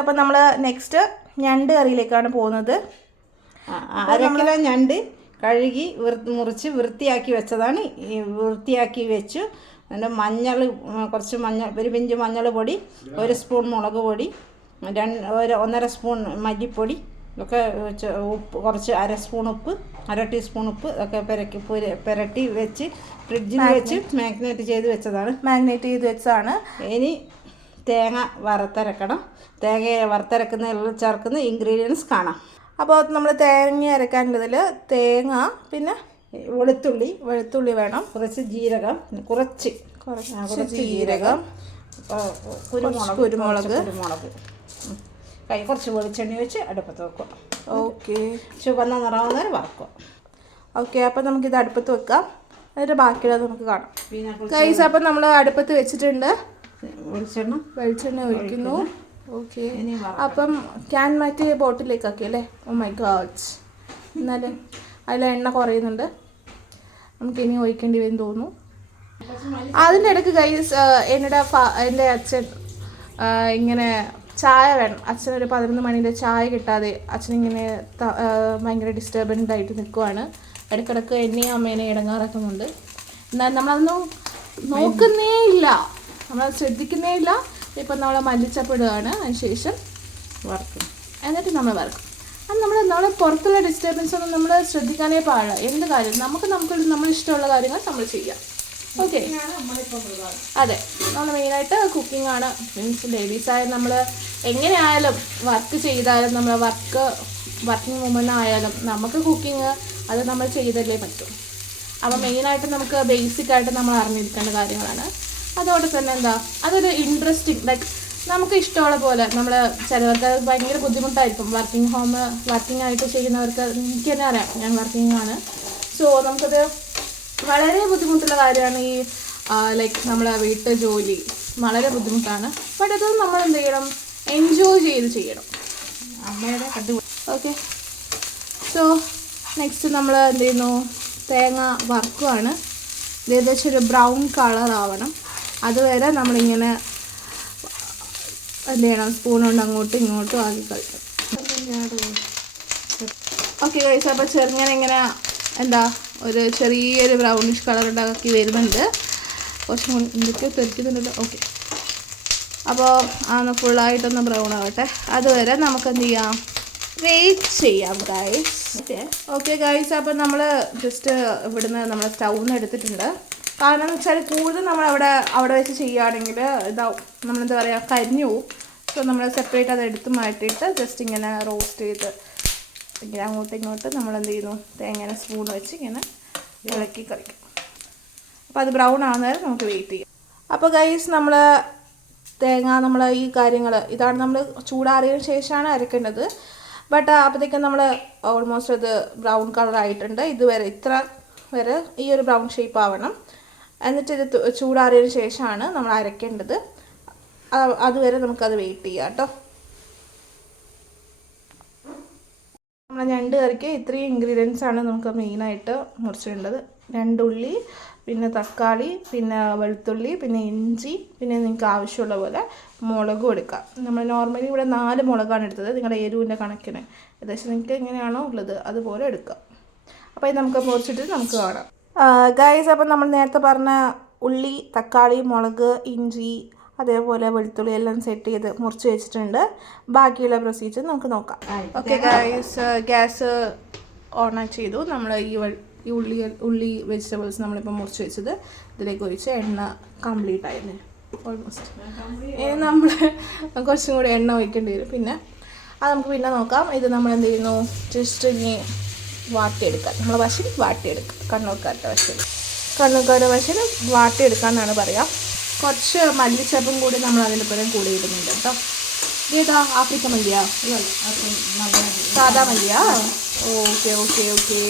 അപ്പോൾ നമ്മൾ നെക്സ്റ്റ് ഞണ്ട് കറിയിലേക്കാണ് പോകുന്നത്. 1/2 കിലോ ഞണ്ട് കഴുകി മുറിച്ച് വൃത്തിയാക്കി വെച്ചതാണ്. ഈ വൃത്തിയാക്കി വെച്ചു. അതിൻ്റെ മഞ്ഞൾ, കുറച്ച് ഒരു പിഞ്ച് മഞ്ഞൾ പൊടി, 1 സ്പൂൺ മുളക് പൊടി, 1.5 സ്പൂൺ മല്ലിപ്പൊടി ഒക്കെ, ഉപ്പ് കുറച്ച് 1/2 സ്പൂൺ ഉപ്പ്, 1/2 ടീസ്പൂൺ ഉപ്പ് ഒക്കെ പുരട്ടി വെച്ച് ഫ്രിഡ്ജിൽ വെച്ച് മാഗ്നേറ്റ് ചെയ്ത് വെച്ചതാണ്. ഇനി തേങ്ങ വറുത്തരക്കണം. തേങ്ങ വറുത്തരക്കുന്നതിൽ ചേർക്കുന്ന ഇൻഗ്രീഡിയൻസ് കാണാം. അപ്പോൾ നമ്മൾ തേങ്ങ അരക്കാനുള്ളതിൽ തേങ്ങ, പിന്നെ വെളുത്തുള്ളി വേണം, കുറച്ച് ജീരകം, കുറച്ച് ജീരകം, കുരുമുളക്, കുറച്ച് വെളിച്ചെണ്ണ വെച്ച് അടുപ്പത്ത് വെക്കുക. ഓക്കെ, ചുവന്ന നിറമാകുന്നവരെ വറക്കുക. ഓക്കെ, അപ്പം നമുക്കിത് അടുപ്പത്ത് വെക്കാം. എന്നിട്ട് ബാക്കിയുള്ളത് നമുക്ക് കാണാം. ഗൈസ്, അപ്പം നമ്മൾ അടുപ്പത്ത് വെച്ചിട്ടുണ്ട്. വെളിച്ചെണ്ണ ഒഴിക്കുന്നു. ഓക്കെ, അപ്പം ക്യാൻ മാറ്റി ബോട്ടിലേക്കാക്കി അല്ലേ? ഓ മൈ ഗോഡ്, എന്നാലും അതിൽ എണ്ണ കുറയുന്നുണ്ട്. നമുക്കിനി ഒഴിക്കേണ്ടി വരും തോന്നുന്നു. അതിൻ്റെ ഇടയ്ക്ക് ഗൈസ് എൻ്റെ അച്ഛൻ ഇങ്ങനെ ചായ വേണം. അച്ഛനൊരു 11 മണിയുടെ ചായ കിട്ടാതെ അച്ഛനിങ്ങനെ ഭയങ്കര ഡിസ്റ്റർബൻഡ് ആയിട്ട് നിൽക്കുവാണ്. ഇടയ്ക്കിടയ്ക്ക് എന്നെയും അമ്മേനെ ഇടങ്ങാറാക്കുന്നുണ്ട്. എന്നാൽ നമ്മളതൊന്നും നോക്കുന്നേ ഇല്ല, നമ്മളത് ശ്രദ്ധിക്കുന്നേ ഇല്ല. ഇപ്പം നമ്മൾ മല്ലിച്ചപ്പിടുകയാണ്. അതിന് ശേഷം വറുക്കും. എന്നിട്ട് നമ്മൾ വറുക്കും. അത് നമ്മൾ പുറത്തുള്ള ഡിസ്റ്റർബൻസ് ഒന്നും നമ്മൾ ശ്രദ്ധിക്കാനേ പാടില്ല. എന്ത് കാര്യം നമുക്ക് നമ്മളിഷ്ടമുള്ള കാര്യങ്ങൾ നമ്മൾ ചെയ്യാം. ഓക്കെ, അതെ, നമ്മൾ മെയിനായിട്ട് കുക്കിംഗ് ആണ്. മീൻസ് ലേഡീസായാലും നമ്മൾ എങ്ങനെയായാലും വർക്ക് ചെയ്താലും നമ്മൾ വർക്കിംഗ് വുമൺ ആയാലും നമുക്ക് കുക്കിംഗ് അത് നമ്മൾ ചെയ്തല്ലേ പറ്റും. അപ്പോൾ മെയിനായിട്ട് നമുക്ക് ബേസിക്കായിട്ട് നമ്മൾ അറിഞ്ഞിരിക്കേണ്ട കാര്യങ്ങളാണ്. അതോടെ തന്നെ അതൊരു ഇൻട്രസ്റ്റിംഗ്, ലൈക്ക് നമുക്ക് ഇഷ്ടമുള്ള പോലെ നമ്മൾ ചിലവർക്ക് അത് ഭയങ്കര ബുദ്ധിമുട്ടായിരിക്കും. വർക്കിംഗ് ആയിട്ട് ചെയ്യുന്നവർക്ക്, എനിക്ക് തന്നെ അറിയാം, ഞാൻ വർക്കിംഗ് ആണ്. സോ നമുക്കത് വളരെ ബുദ്ധിമുട്ടുള്ള കാര്യമാണ്. ഈ ലൈക്ക് നമ്മളെ വീട്ടു ജോലി വളരെ ബുദ്ധിമുട്ടാണ്. ബട്ട് അത് നമ്മൾ എന്ത് ചെയ്യണം, എൻജോയ് ചെയ്ത് ചെയ്യണം. ഓക്കെ, സോ നെക്സ്റ്റ് നമ്മൾ എന്ത് ചെയ്യുന്നു, തേങ്ങ വറുക്കുവാണ്. ഏകദേശം ഒരു ബ്രൗൺ കളർ ആവണം. അതുവരെ നമ്മളിങ്ങനെ എന്ത് ചെയ്യണം, സ്പൂൺ കൊണ്ട് അങ്ങോട്ടും ഇങ്ങോട്ടും ആക്കി കളിക്കണം. ഓക്കെ ഗൈസ്, അപ്പോൾ ചെറുങ്ങനെ ഇങ്ങനെ ഒരു ചെറിയൊരു ബ്രൗണിഷ് കളർ ഉണ്ടാക്കി വരുന്നുണ്ട്. കുറച്ചും കൂടി എന്തൊക്കെയോ തെറിക്കുന്നുണ്ടല്ലോ. ഓക്കെ, അപ്പോൾ അതൊന്ന് ഫുള്ളായിട്ടൊന്ന് ബ്രൗൺ ആവട്ടെ. അതുവരെ നമുക്ക് എന്ത് ചെയ്യാം, വെയിറ്റ് ചെയ്യാം ഗൈസ്. ഓക്കെ ഗൈസ്, അപ്പോൾ നമ്മൾ ജസ്റ്റ് ഇവിടുന്ന് നമ്മൾ സ്റ്റൗന്ന് എടുത്തിട്ടുണ്ട്. കാരണം എന്ന് വെച്ചാൽ കൂടുതൽ നമ്മൾ അവിടെ വെച്ച് ചെയ്യുകയാണെങ്കിൽ നമ്മളെന്താ പറയുക, കരിഞ്ഞു പോവും. സോ നമ്മൾ സെപ്പറേറ്റ് അത് എടുത്ത് മാറ്റിയിട്ട് ജസ്റ്റ് ഇങ്ങനെ റോസ്റ്റ് ചെയ്ത് ഇങ്ങനെ അങ്ങോട്ടും ഇങ്ങോട്ടും നമ്മൾ എന്ത് ചെയ്യുന്നു, തേങ്ങനെ സ്പൂൺ വെച്ച് ഇങ്ങനെ ഇളക്കി കളിക്കും. അപ്പോൾ അത് ബ്രൗൺ ആവുന്നവരെ നമുക്ക് വെയിറ്റ് ചെയ്യാം. അപ്പോൾ ഗൈസ്, നമ്മൾ ഈ കാര്യങ്ങൾ ഇതാണ് നമ്മൾ ചൂടാറിയതിന് ശേഷമാണ് അരക്കേണ്ടത്. ബട്ട് അപ്പോഴത്തേക്കും നമ്മൾ ഓൾമോസ്റ്റ് അത് ബ്രൗൺ കളർ ആയിട്ടുണ്ട്. ഇത്ര വരെ ഈ ഒരു ബ്രൗൺ ഷേപ്പ് ആവണം. എന്നിട്ട് ഇത് ചൂടാറിയതിന് ശേഷമാണ് നമ്മൾ അരക്കേണ്ടത്. അതുവരെ നമുക്കത് വെയിറ്റ് ചെയ്യാം കേട്ടോ. നമ്മൾ ഞണ്ട് കറിക്ക് ഇത്രയും ഇൻഗ്രീഡിയൻസ് ആണ് നമുക്ക് മെയിനായിട്ട് മുറിച്ചിടേണ്ടത്. 2 ഉള്ളി, പിന്നെ തക്കാളി, പിന്നെ വെളുത്തുള്ളി, പിന്നെ ഇഞ്ചി, പിന്നെ നിങ്ങൾക്ക് ആവശ്യമുള്ള പോലെ മുളകും എടുക്കാം. നമ്മൾ നോർമലി ഇവിടെ 4 മുളകാണ് എടുത്തത്. നിങ്ങളുടെ എരിവിൻ്റെ കണക്കിന് ഏകദേശം നിങ്ങൾക്ക് എങ്ങനെയാണോ ഉള്ളത് അതുപോലെ എടുക്കാം. അപ്പോൾ ഇത് നമുക്ക് മുറിച്ചിട്ട് നമുക്ക് കാണാം. ഗൈസ്, അപ്പം നമ്മൾ നേരത്തെ പറഞ്ഞ ഉള്ളി, തക്കാളി, മുളക്, ഇഞ്ചി, അതേപോലെ വെളുത്തുള്ളി എല്ലാം സെറ്റ് ചെയ്ത് മുറിച്ച് വെച്ചിട്ടുണ്ട്. ബാക്കിയുള്ള പ്രൊസീജിയർ നമുക്ക് നോക്കാം. ഓക്കെ ഗൈസ്, ഗ്യാസ് ഓൺ ചെയ്തു. നമ്മൾ ഈ ഉള്ളി വെജിറ്റബിൾസ് നമ്മളിപ്പോൾ മുറിച്ച് വെച്ചത് ഇതിലേക്ക് ഒഴിച്ച് എണ്ണ കംപ്ലീറ്റ് ആയിരുന്നു ഓൾമോസ്റ്റ്. ഇനി നമ്മൾ കുറച്ചും കൂടി എണ്ണ ഒഴിക്കേണ്ടി വരും. പിന്നെ അത് നമുക്ക് പിന്നെ നോക്കാം. ഇത് നമ്മൾ എന്ത് ചെയ്യുന്നു, ജസ്റ്റ് ഇനി വാട്ടിയെടുക്കാം. നമ്മളെ ഭാഷയിൽ വാട്ടിയെടുക്കാം. കണ്ണൂർക്കാരുടെ ഭാഷയിൽ വാട്ടിയെടുക്കാമെന്നാണ് പറയുക. കുറച്ച് മല്ലിച്ചപ്പും കൂടി നമ്മൾ അതിൻ്റെ പുറം കൂടി ഇടുന്നുണ്ട് കേട്ടോ. ഇതേതാ, ആഫ്രിക്ക മല്ലിയാ, സാധാ മല്ലിയാ? Okay okay okay.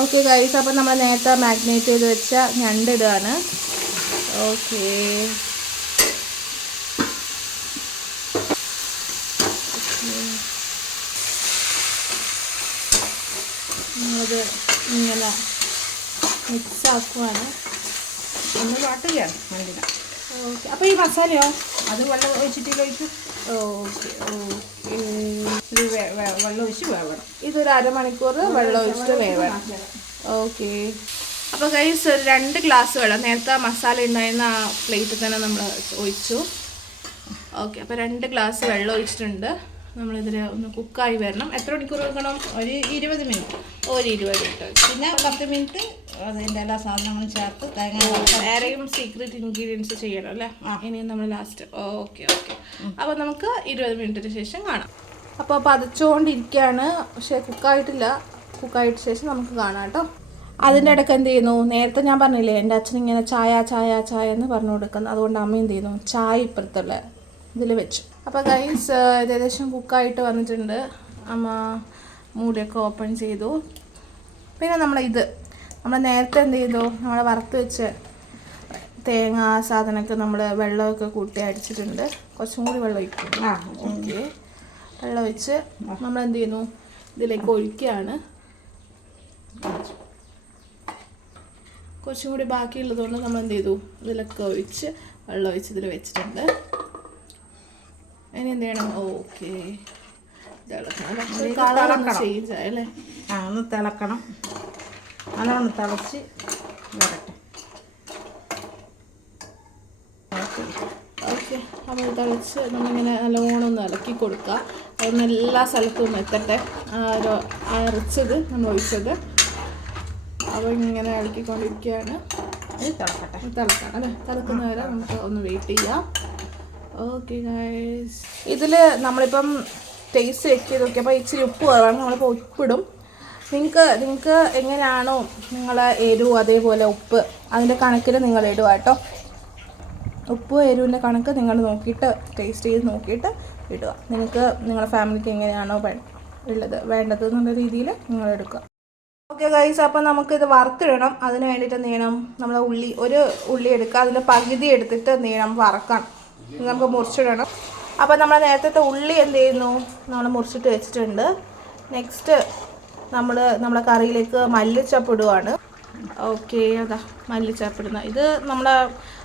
Okay guys, അപ്പം നമ്മൾ നേരത്തെ മാഗ്നേറ്റ് ചെയ്ത് വെച്ച ഞണ്ടിടുകയാണ്. ഓക്കെ, നമ്മളത് ഇങ്ങനെ മിക്സ് ആക്കുവാണ്. ഒന്ന് വാട്ടുകയാണ് ഞണ്ടിന. ഓക്കെ, അപ്പോൾ ഈ മസാലയോ അത് വെള്ളം ഒഴിച്ചിട്ടില്ലൊഴിച്ചു. ഓക്കെ ഓക്കെ, ഇത് വെള്ളം ഒഴിച്ച് വേവണം. ഇതൊരു അരമണിക്കൂർ വെള്ളം ഒഴിച്ചിട്ട് വേവണം. ഓക്കെ, അപ്പോൾ ഗൈസ് ഒരു 2 ഗ്ലാസ് വെള്ളം നേരത്തെ മസാല ഉണ്ടായിരുന്ന ആ പ്ലേറ്റിൽ തന്നെ നമ്മൾ ഒഴിച്ചു. ഓക്കെ, അപ്പോൾ 2 ഗ്ലാസ് വെള്ളം ഒഴിച്ചിട്ടുണ്ട്. നമ്മളിതിൽ ഒന്ന് കുക്കായി വരണം. എത്ര മണിക്കൂർ വെക്കണം? ഒരു 20 മിനിറ്റ്. ഒരു 20 മിനിറ്റ്. പിന്നെ 10 മിനിറ്റ് അതിൻ്റെ എല്ലാ സാധനങ്ങളും ചേർത്ത് തേങ്ങ വേറെയും സീക്രട്ട് ഇൻഗ്രീഡിയൻസ് ചെയ്യണം അല്ലേ? ഇനിയും നമ്മൾ ലാസ്റ്റ്. ഓക്കെ ഓക്കെ, അപ്പോൾ നമുക്ക് 20 മിനിറ്റിന് ശേഷം കാണാം. അപ്പോൾ പതച്ചുകൊണ്ടിരിക്കുകയാണ്, പക്ഷേ കുക്കായിട്ടില്ല. കുക്കായിട്ട് ശേഷം നമുക്ക് കാണാം കേട്ടോ. അതിൻ്റെ ഇടയ്ക്ക് എന്ത് ചെയ്യുന്നു, നേരത്തെ ഞാൻ പറഞ്ഞില്ലേ എൻ്റെ അച്ഛൻ ഇങ്ങനെ ചായ ചായ ചായ എന്ന് പറഞ്ഞു കൊടുക്കുന്നത്. അതുകൊണ്ട് അമ്മ എന്ത് ചെയ്യുന്നു, ചായ ഇപ്പുറത്തുള്ള ഇതിൽ വെച്ചു. അപ്പോൾ ഗൈസ് ഏകദേശം കുക്കായിട്ട് വന്നിട്ടുണ്ട്. അമ്മ മൂടിയൊക്കെ ഓപ്പൺ ചെയ്തു. പിന്നെ നമ്മൾ നേരത്തെ എന്ത് ചെയ്തു, നമ്മൾ വറുത്ത് വെച്ച് തേങ്ങ സാധനമൊക്കെ നമ്മൾ വെള്ളമൊക്കെ കൂട്ടി അടിച്ചിട്ടുണ്ട്. കുറച്ചും കൂടി വെള്ളം ഒഴിക്കും. ഓക്കെ, വെള്ളം ഒഴിച്ച് നമ്മൾ എന്ത് ചെയ്യുന്നു, ഇതിലേക്ക് ഒഴിക്കുകയാണ്. കുറച്ചും കൂടി ബാക്കിയുള്ളതുകൊണ്ട് നമ്മൾ എന്ത് ചെയ്തു, ഇതിലൊക്കെ ഒഴിച്ച് വെള്ളം ഒഴിച്ച് ഇതിൽ വെച്ചിട്ടുണ്ട്. ഇനി എന്ത് ചെയ്യണം? ഓക്കെ, കളറൊന്ന് ചേഞ്ച് ആയല്ലേ? ഒന്ന് തിളക്കണം. നല്ലോണം തിളച്ച് വരട്ടെ. ഓക്കെ, നമ്മൾ തിളച്ച് നമ്മളിങ്ങനെ നല്ലോണം ഒന്ന് ഇളക്കി കൊടുക്കുക. അതൊന്ന് എല്ലാ സ്ഥലത്തും ഒന്ന് എത്തട്ടെ. അരച്ചത് നമ്മൾ ഒഴിച്ചത് അപ്പോൾ ഇങ്ങനെ ഇളക്കിക്കൊണ്ടിരിക്കുകയാണ്. തിളക്കണം അല്ലേ? തിളക്കുന്ന വരെ നമുക്ക് ഒന്ന് വെയിറ്റ് ചെയ്യാം. ഓക്കെ ഗൈസ്, ഇതിൽ നമ്മളിപ്പം ടേസ്റ്റ് ചെക്ക് ചെയ്ത് നോക്കിയപ്പോൾ ഇച്ചിരി ഉപ്പ് കുറവാണ്. നമ്മളിപ്പോൾ ഉപ്പിടും. നിങ്ങൾക്ക് എങ്ങനെയാണോ നിങ്ങളെ എരിവ് അതേപോലെ ഉപ്പ് അതിൻ്റെ കണക്കിൽ നിങ്ങൾ ഇടുക കേട്ടോ. ഉപ്പ് എരിവിൻ്റെ കണക്ക് നിങ്ങൾ നോക്കിയിട്ട് ടേസ്റ്റ് ചെയ്ത് നോക്കിയിട്ട് ഇടുക. നിങ്ങൾക്ക് നിങ്ങളുടെ ഫാമിലിക്ക് എങ്ങനെയാണോ വേണ്ടത് എന്നുള്ള രീതിയിൽ നിങ്ങൾ എടുക്കുക. ഓക്കെ ഗൈസ്, അപ്പോൾ നമുക്കിത് വറുത്തിടണം. അതിന് വേണ്ടിയിട്ട് എന്ത് ചെയ്യണം, നമ്മൾ ഒരു ഉള്ളി എടുക്കുക. അതിൻ്റെ പകുതി എടുത്തിട്ട് എന്ത് ചെയ്യണം, വറക്കണം. നമുക്ക് മുറിച്ചിടണം. അപ്പോൾ നമ്മൾ നേരത്തെ ഉള്ളി എന്ത് ചെയ്യുന്നു, നമ്മൾ മുറിച്ചിട്ട് വെച്ചിട്ടുണ്ട്. നെക്സ്റ്റ് നമ്മളെ കറിയിലേക്ക് മല്ലിച്ചപ്പ് ഇടുവാണ്. ഓക്കെ, അതാ മല്ലിച്ചപ്പ് ഇടുന്ന ഇത് നമ്മളെ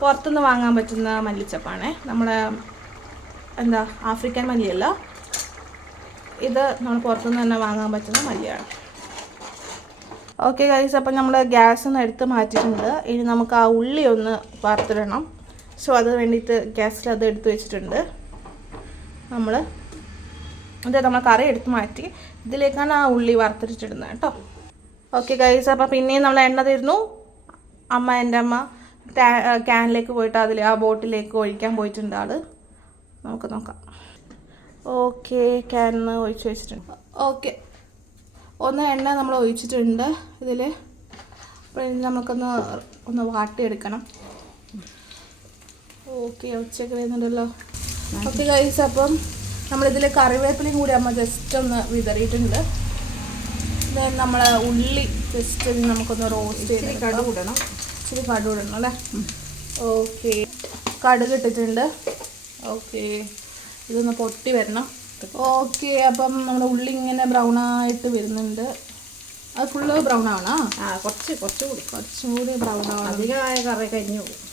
പുറത്തുനിന്ന് വാങ്ങാൻ പറ്റുന്ന മല്ലിച്ചപ്പാണേ. നമ്മുടെ ആഫ്രിക്കൻ മല്ലിയല്ല, ഇത് നമ്മൾ പുറത്തുനിന്ന് തന്നെ വാങ്ങാൻ പറ്റുന്ന മല്ലിയാണ്. ഓക്കെ ഗൈസ്, അപ്പം നമ്മൾ ഗ്യാസ് ഒന്ന് എടുത്ത് മാറ്റിയിട്ടുണ്ട്. ഇനി നമുക്ക് ആ ഉള്ളി ഒന്ന് വറുത്തിടണം. സോ അത് വേണ്ടിയിട്ട് ഗ്യാസിൽ അത് എടുത്ത് വെച്ചിട്ടുണ്ട്. നമ്മൾ കറി എടുത്ത് മാറ്റി ഇതിലേക്കാണ് ആ ഉള്ളി വറുത്തിട്ടിടുന്നത് കേട്ടോ. ഓക്കെ ഗൈസ്, അപ്പോൾ പിന്നെയും നമ്മൾ എണ്ണ തരുന്നു. എൻ്റെ അമ്മ ക്യാനിലേക്ക് പോയിട്ട് ആ ബോട്ടിലേക്ക് ഒഴിക്കാൻ പോയിട്ടുണ്ട് ആൾ. നമുക്ക് നോക്കാം. ഓക്കെ, ക്യാനിന്ന് ഒഴിച്ച് വെച്ചിട്ടുണ്ട്. ഓക്കെ, എണ്ണ നമ്മൾ ഒഴിച്ചിട്ടുണ്ട് ഇതിൽ. അപ്പോൾ ഇനി നമുക്കൊന്ന് വാട്ടിയെടുക്കണം. ഓക്കെ, ഉച്ചയ്ക്ക് വരുന്നുണ്ടല്ലോ. ഓക്കെ ഗൈസ്, അപ്പം നമ്മളിതിൽ കറിവേപ്പിലയും കൂടി അമ്മ ജസ്റ്റ് ഒന്ന് വിതറിയിട്ടുണ്ട്. ദെൻ നമ്മൾ ഉള്ളി ജസ്റ്റ് നമുക്കൊന്ന് റോസ്റ്റ് ചെയ്ത് ഇച്ചിരി കടുക് ഇടണം അല്ലേ? ഓക്കെ, കടുക് ഇട്ടിട്ടുണ്ട്. ഓക്കെ, ഇതൊന്ന് പൊട്ടി വരണം. ഓക്കെ, അപ്പം നമ്മുടെ ഉള്ളി ഇങ്ങനെ ബ്രൗണായിട്ട് വരുന്നുണ്ട്. അത് ഫുള്ള് ബ്രൗൺ ആവണോ? കുറച്ചും കൂടി ബ്രൗൺ ആവണം. അധികമായ കറി കരിഞ്ഞു പോകും.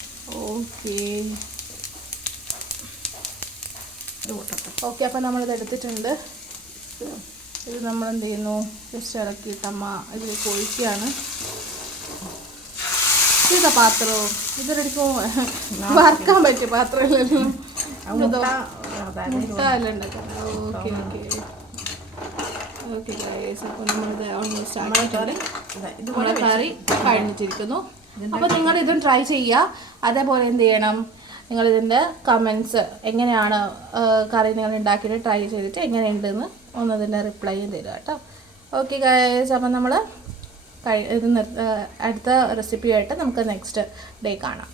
ഓക്കെ, അപ്പം നമ്മളിത് എടുത്തിട്ടുണ്ട്. ഇത് നമ്മൾ എന്ത് ചെയ്യുന്നു, ജസ്റ്റ് ഇറക്കിയിട്ട് അമ്മ ഇതിലേക്ക് ഒഴിക്കുകയാണ്. ഇതാ പാത്രവും ഇതൊരിക്കും വറക്കാൻ പറ്റിയ പാത്രമല്ലല്ലോ, മുട്ട എല്ലാം ഉണ്ടാക്കാം. ഓക്കെ ഓക്കെ ഓക്കെ ഗൈസ്, അപ്പോൾ നമ്മളിത് ഓൾമോസ്റ്റ് ആക്കിയിട്ടുണ്ട്. നമ്മുടെ കറി കഴിഞ്ഞിട്ടിരിക്കുന്നു. അപ്പോൾ നിങ്ങളിതും ട്രൈ ചെയ്യുക. അതേപോലെ എന്ത് ചെയ്യണം, നിങ്ങളിതിൻ്റെ കമൻസ് എങ്ങനെയാണ് കറി നിങ്ങൾ ഉണ്ടാക്കിയിട്ട് ട്രൈ ചെയ്തിട്ട് എങ്ങനെയുണ്ടെന്ന് ഒന്നതിൻ്റെ റിപ്ലൈയും തരിക കേട്ടോ. ഓക്കെ ഗൈസ്, അപ്പം നമ്മൾ അടുത്ത റെസിപ്പിയായിട്ട് നമുക്ക് നെക്സ്റ്റ് ഡേ കാണാം.